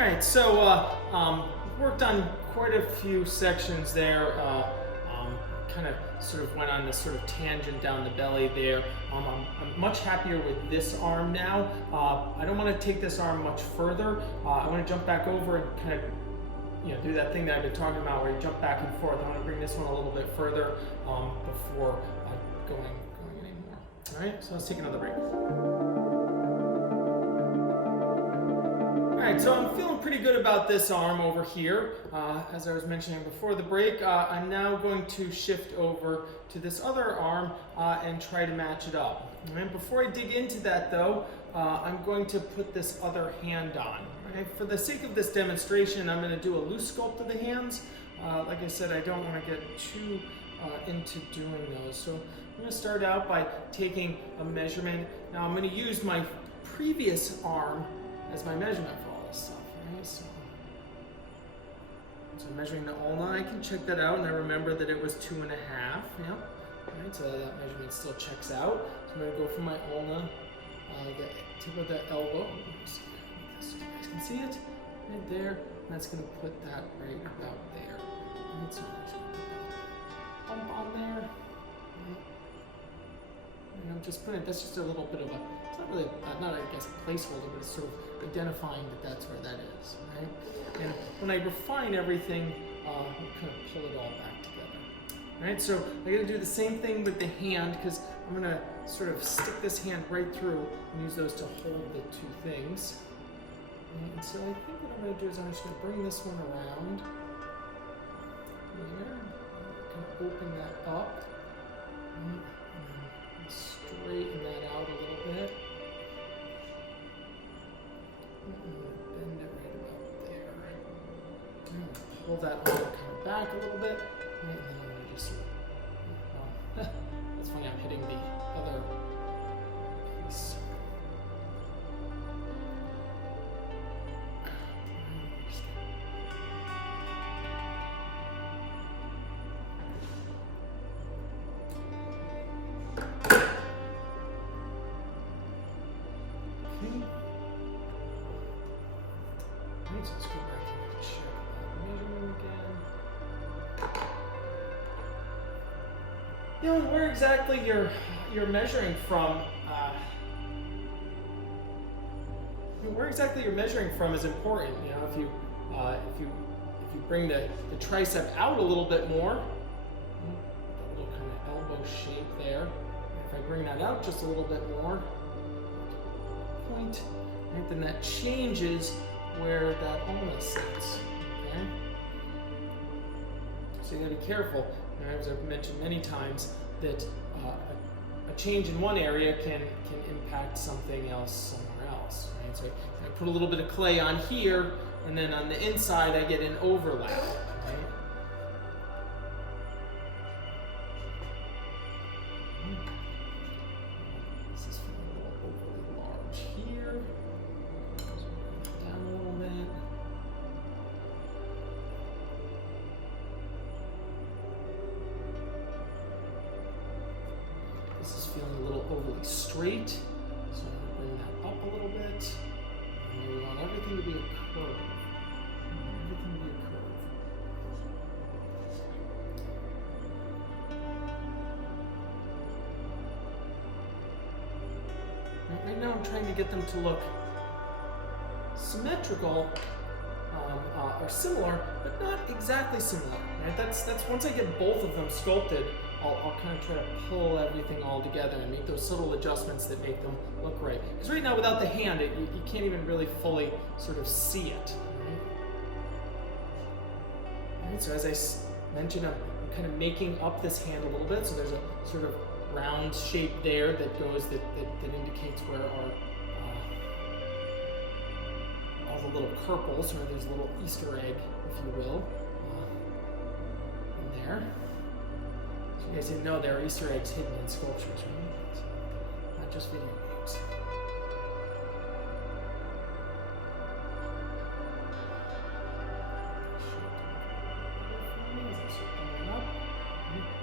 right, so worked on quite a few sections there. Kind of sort of went on this sort of tangent down the belly there. I'm much happier with this arm now. I don't want to take this arm much further. I want to jump back over and kind of do that thing that I've been talking about where you jump back and forth. I want to bring this one a little bit further before going anymore. All right, so let's take another break. All right, so I'm feeling pretty good about this arm over here. As I was mentioning before the break, I'm now going to shift over to this other arm and try to match it up. And before I dig into that though, I'm going to put this other hand on. Right? For the sake of this demonstration, I'm going to do a loose sculpt of the hands. Like I said, I don't want to get too into doing those. So I'm going to start out by taking a measurement. Now I'm going to use my previous arm as my measurement for all this stuff, right? So I'm measuring the ulna. I can check that out, and I remember that it was 2.5. Yeah. Right. So that measurement still checks out. So I'm going to go from my ulna, the tip of the elbow. So you guys can see it right there. And that's going to put that right about there. Right. So I'm just going to put that bump on there. And I'm just putting, that's just a little bit of a, it's not really, not I guess a placeholder, but it's sort of identifying that that's where that is, right? And when I refine everything, I'll kind of pull it all back together. All right, so I'm going to do the same thing with the hand because I'm going to sort of stick this hand right through and use those to hold the two things. And so I think what I'm going to do is I'm just going to bring this one around there. I'm going to open that up. And straighten that out a little bit. Bend it right about there. I'm going to pull that arm kind of back a little bit. And then I'm going to just sort of, that's funny, I'm hitting the other piece. Let's go back and check that measurement again. Where exactly you're measuring from, where exactly you're measuring from is important. If you bring the tricep out a little bit more, that little kind of elbow shape there. If I bring that out just a little bit more, point, right, then that changes where that ulna sits, okay? So you gotta be careful, as I've mentioned many times, that a change in one area can impact something else somewhere else, right? So I put a little bit of clay on here, and then on the inside I get an overlap, right? This is feeling a little overly large here. This is feeling a little overly straight, so I'm going to bring that up a little bit. And we want everything to be a curve. Everything to be a curve. Right now I'm trying to get them to look symmetrical or similar, but not exactly similar. Right? That's once I get both of them sculpted, I'll kind of try to pull everything all together and make those subtle adjustments that make them look right. Because right now, without the hand, you can't even really fully sort of see it. All right, so as I mentioned, I'm kind of making up this hand a little bit. So there's a sort of round shape there that indicates where our all the little purples, or there's a little Easter egg, if you will, in there. So you guys didn't know there are Easter eggs hidden in sculptures, right? So, not just video games.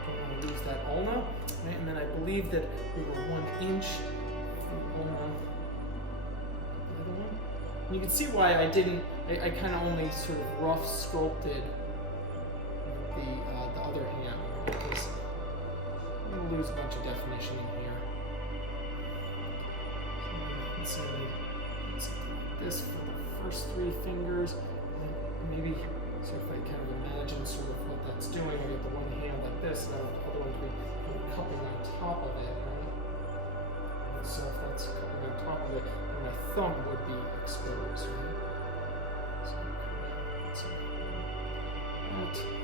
Don't want to lose that ulna, right? And then I believe that we were 1 inch from ulna. You can see why I didn't I kind of only sort of rough sculpted the other hand because I'm going to lose a bunch of definition in here. So let's say something like this for the first 3 fingers. Maybe, so if I kind of imagine sort of what that's doing, I get the one hand like this, and the other one be cupping on top of it, right? And so if that's cupping on top of it, then my thumb would be exposed, right? So that.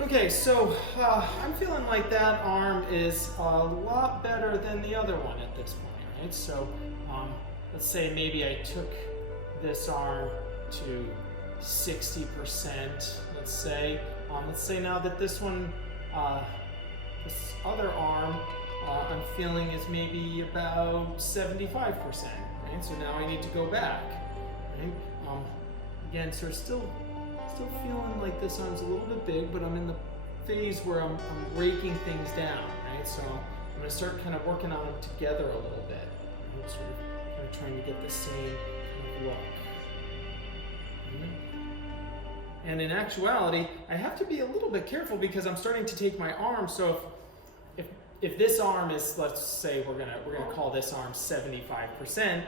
Okay, so I'm feeling like that arm is a lot better than the other one at this point, right? So let's say maybe I took this arm to 60%, let's say. Let's say now that this one, this other arm, I'm feeling is maybe about 75%, right? right? So now I need to go back, right? Again, so still feeling like this arm's a little bit big, but I'm in the phase where I'm breaking things down, right? So I'm going to start kind of working on them together a little bit, right? Sort of kind of trying to get the same kind of look. And in actuality, I have to be a little bit careful because I'm starting to take my arm. So if this arm is, let's say we're gonna call this arm 75%,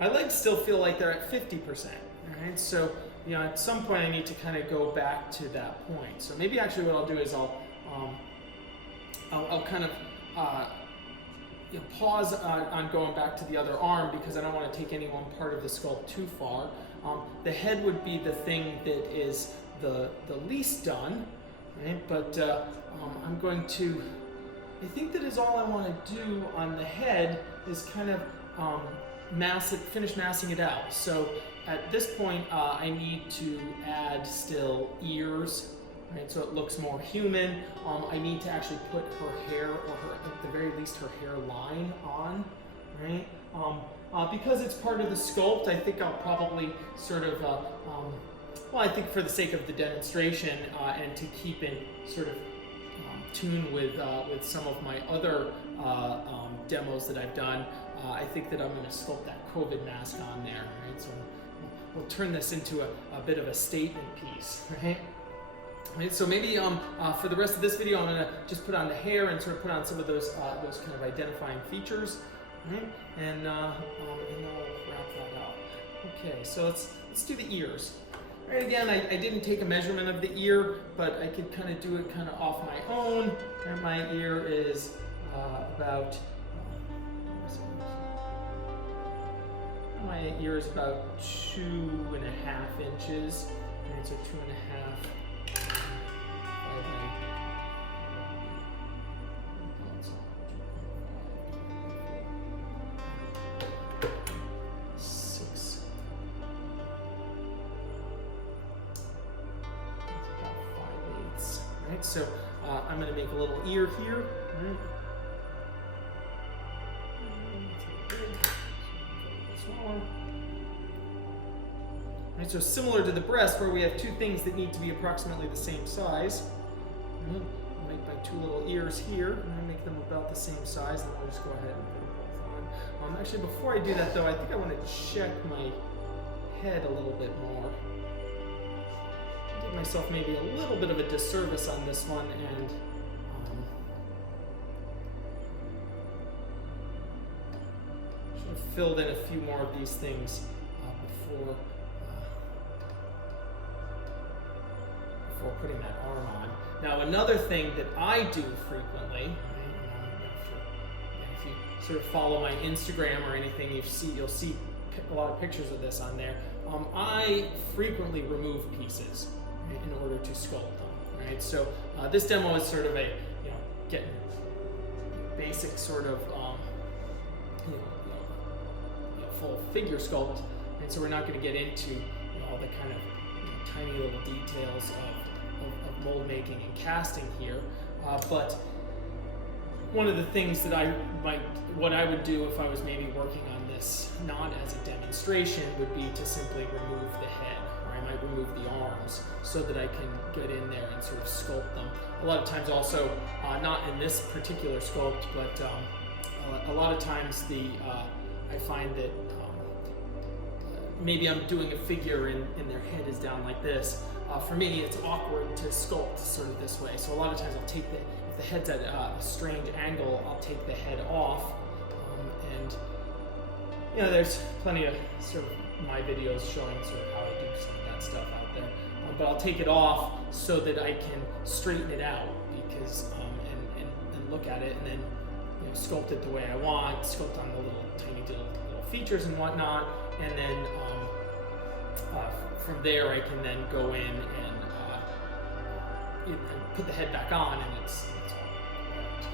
my legs still feel like they're at 50%. Right? So at some point I need to kind of go back to that point. So maybe actually what I'll do is I'll kind of pause on going back to the other arm because I don't want to take any one part of the sculpt too far. The head would be the thing that is the least done, right? But I'm going to, I think that is all I want to do on the head is kind of finish massing it out. So at this point, I need to add still ears, right? So it looks more human. I need to actually put her hair, or at the very least her hairline on, right? Because it's part of the sculpt, I think I'll probably sort of, well, I think for the sake of the demonstration and to keep in sort of tune with some of my other demos that I've done, I think that I'm going to sculpt that COVID mask on there, right? So we'll turn this into a bit of a statement piece, right? Right, so maybe for the rest of this video, I'm going to just put on the hair and sort of put on some of those kind of identifying features, right? And then I'll wrap that up. Okay, so let's do the ears. Right, again, I didn't take a measurement of the ear, but I could kind of do it kind of off my own. And my ear is about 2.5 inches. And so 2.5. So I'm going to make a little ear here. Right. Right, so similar to the breast, where we have two things that need to be approximately the same size. Right. I'll make my two little ears here, and I make them about the same size, and I'll just go ahead and put them both on. Actually, before I do that, though, I think I want to check my head a little bit more. Give myself maybe a little bit of a disservice on this one, and should have filled in a few more of these things before putting that arm on. Now, another thing that I do frequently, if you sort of follow my Instagram or anything, you'll see a lot of pictures of this on there. I frequently remove pieces in order to sculpt them, right? So this demo is sort of a, getting basic sort of, full figure sculpt, and so we're not going to get into all the kind of tiny little details of mold making and casting here, but one of the things that what I would do if I was maybe working on this not as a demonstration would be to simply remove the head. I might remove the arms so that I can get in there and sort of sculpt them. A lot of times also, not in this particular sculpt, but a lot of times I find that maybe I'm doing a figure and their head is down like this. For me, it's awkward to sculpt sort of this way. So a lot of times I'll take if the head's at a strange angle, I'll take the head off. And there's plenty of sort of my videos showing sort of how I do some of that stuff out there. But I'll take it off so that I can straighten it out because and look at it and then sculpt it the way I want, sculpt on the little tiny little features and whatnot, and then from there I can then go in and put the head back on, and it's all correct.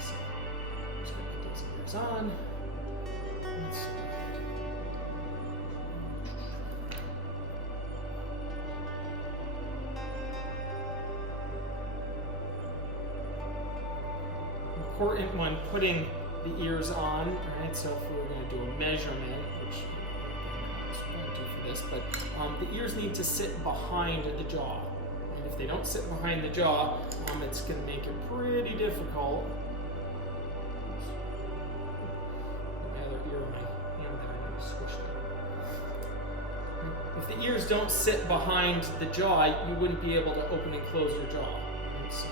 So I'm just going to put those ears on. Let's see. Important when putting the ears on, right? So if we were going to do a measurement, which I won't do for this, but the ears need to sit behind the jaw. And if they don't sit behind the jaw, it's going to make it pretty difficult. My other ear in my hand there, I squished it. If the ears don't sit behind the jaw, you wouldn't be able to open and close your jaw. Right? So.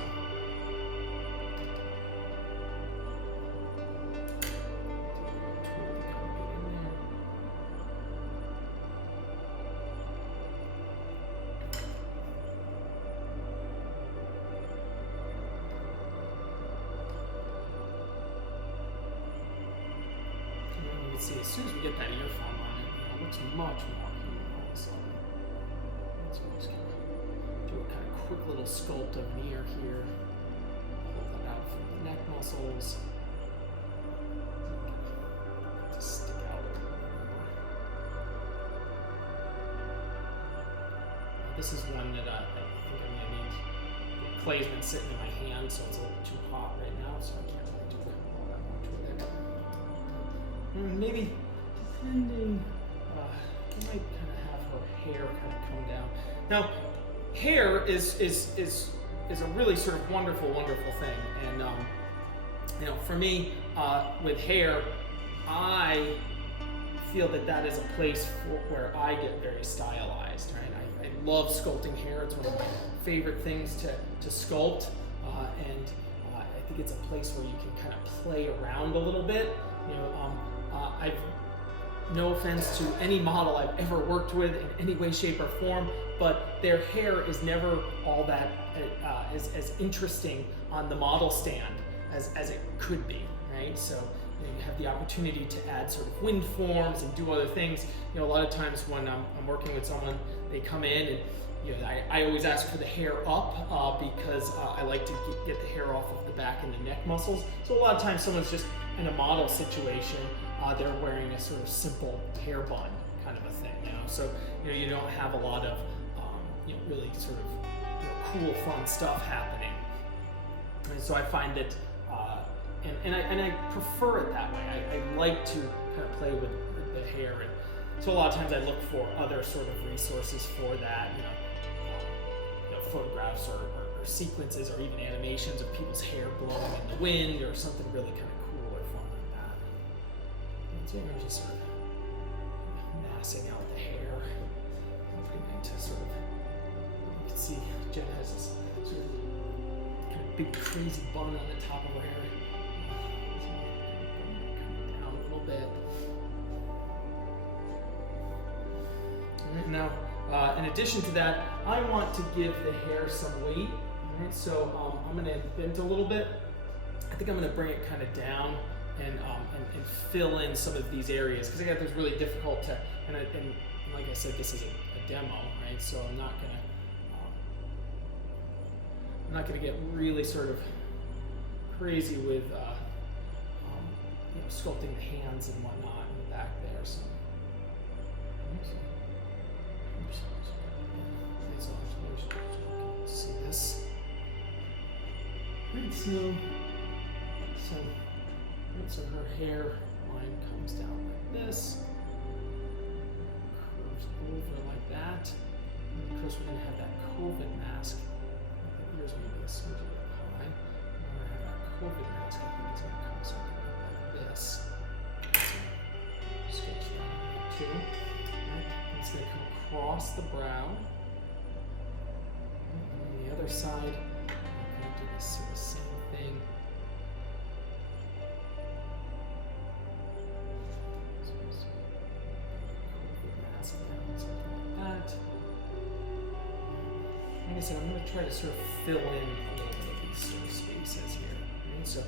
You can see as soon as we get that earphone on it looks much more. So I'm just going to do a kind of quick little sculpt of the ear here. Pull that out from the neck muscles. Just stick out a little more. This is one that I think I'm going to need. The clay's been sitting in my hand, so it's a little too hot right now, so I can't really do all that much with it. And maybe, depending, I might kind of have her hair kind of come down. Now, hair is a really sort of wonderful thing, and you know, for me, with hair, I feel that is a place where I get very stylized. Right, I love sculpting hair. It's one of my favorite things to sculpt, and I think it's a place where you can kind of play around a little bit. You know, I've no offense to any model I've ever worked with in any way, shape, or form, but their hair is never all that as interesting on the model stand as it could be, right? So you have the opportunity to add sort of wind forms and do other things. You know, a lot of times when I'm working with someone, they come in and I always ask for the hair up because I like to get the hair off of the back and the neck muscles. So a lot of times someone's just in a model situation, they're wearing a sort of simple hair bun kind of a thing, you know. So you don't have a lot of really sort of cool, fun stuff happening. And so I find that, and I prefer it that way. I like to kind of play with the hair, and so a lot of times I look for other sort of resources for that, photographs or sequences or even animations of people's hair blowing in the wind or something really kind of cool or fun like that. And so I'm just sort of massing out the hair, putting it into sort of, you can see Jen has this sort of kind of big crazy bun on the top of her hair. Coming down a little bit. Now, in addition to that, I want to give the hair some weight. Right? So I'm going to bend a little bit. I think I'm going to bring it kind of down and fill in some of these areas because I got this really difficult to. And like I said, this is a demo, right? So I'm not going to get really sort of crazy with sculpting the hands and whatnot in the back there. So. See this? Right, so her hair line comes down like this, curves over like that, and of course we're going to have that COVID mask. The ears may be a smidge bit high. We're going to have that COVID mask. I think it's going to come something like this. So, sketch that too. Right? And it's going to come across the brow. On the other side, I'm going to do this sort of same thing. So just mask down, something like that. Like I said, I'm going to try to sort of fill in a little bit of these sort of spaces here. Right? So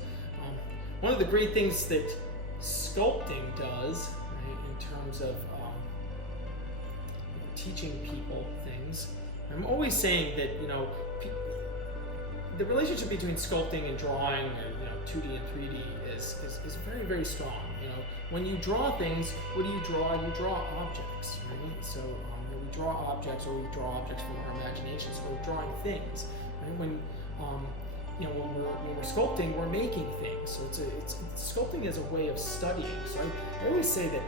one of the great things that sculpting does, right, in terms of teaching people things, I'm always saying that the relationship between sculpting and drawing, or 2D and 3D, is very, very strong. When you draw things, what do you draw? You draw objects, right? So we draw objects, or we draw objects from our imagination. So we're drawing things, right? when we're sculpting, we're making things. So sculpting is a way of studying. So I always say that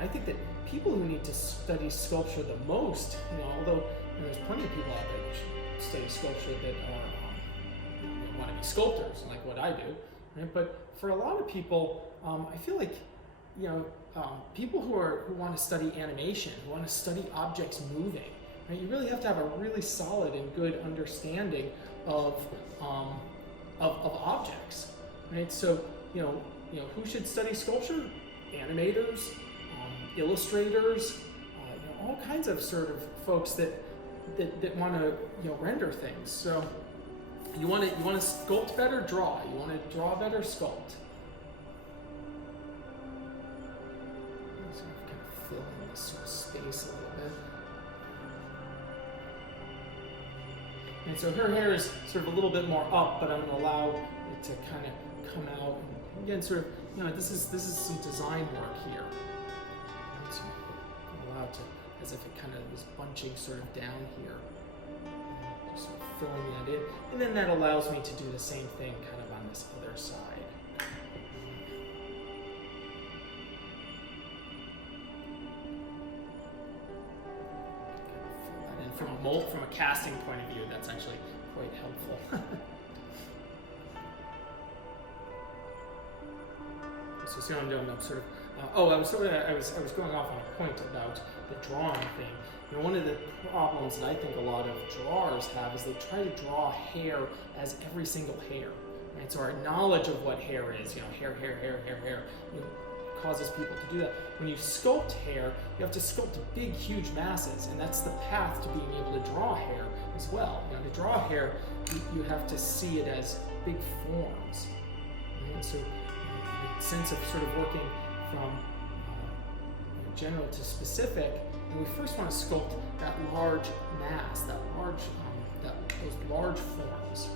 I think that people who need to study sculpture the most, although there's plenty of people out there that should study sculpture that want to be sculptors, like what I do, right? But for a lot of people, I feel like people who want to study animation, who want to study objects moving, right? You really have to have a really solid and good understanding of objects, right? So who should study sculpture? Animators, illustrators, all kinds of sort of folks that want to render things. So you want to sculpt better, draw. You want to draw better, sculpt. So kind of fill in this sort of space a little bit. And so her hair is sort of a little bit more up, but I'm going to allow it to kind of come out. And again, sort of, this is some design work here. And so I'm allowed to, as if it kind of was bunching sort of down here. Just sort of filling that in. And then that allows me to do the same thing kind of on this other side. From a casting point of view, that's actually quite helpful. So see what I'm doing? I'm sort of. I was going off on a point about the drawing thing. One of the problems that I think a lot of drawers have is they try to draw hair as every single hair. Right? So our knowledge of what hair is, hair, causes people to do that. When you sculpt hair, you have to sculpt big, huge masses, and that's the path to being able to draw hair as well. To draw hair, you have to see it as big forms. Right? So the sense of sort of working from general to specific, and we first want to sculpt that large mass, those large forms.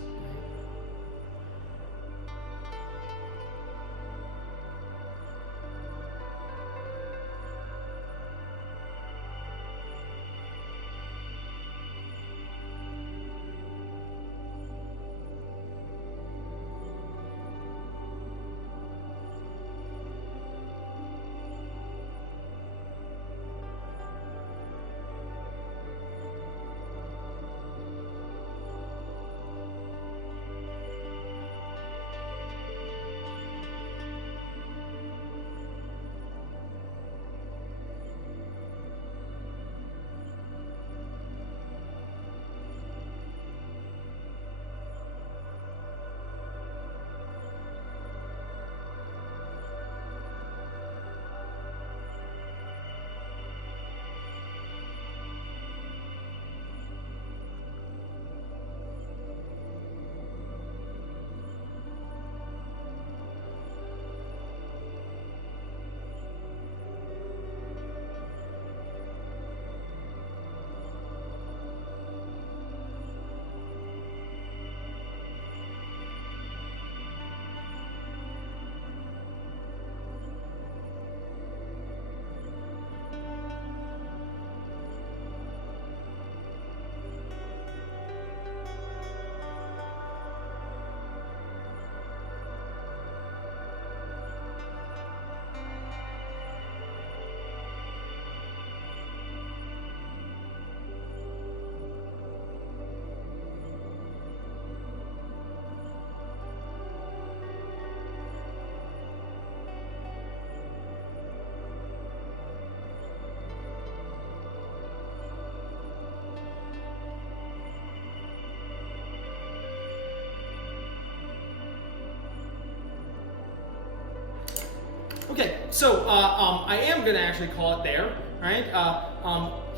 Okay, so I am going to actually call it there, right?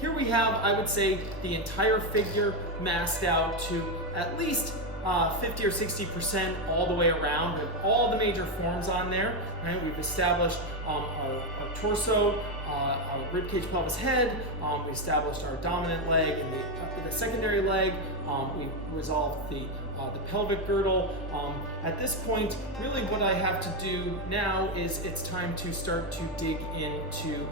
Here we have, I would say, the entire figure masked out to at least 50 or 60% all the way around. We have all the major forms on there, right? We've established our torso, our ribcage, pelvis, head. We established our dominant leg and the secondary leg. We resolved the pelvic girdle. At this point, really what I have to do now is it's time to start to dig into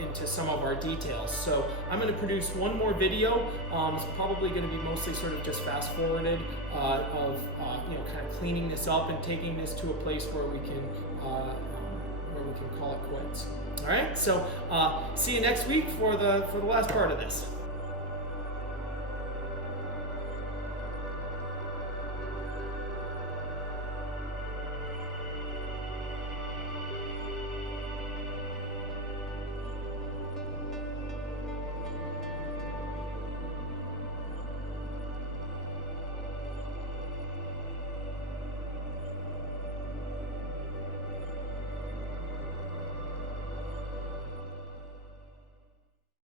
into some of our details. So I'm going to produce one more video. It's probably going to be mostly sort of just fast forwarded of kind of cleaning this up and taking this to a place where we can call it quits. All right, so see you next week for the last part of this.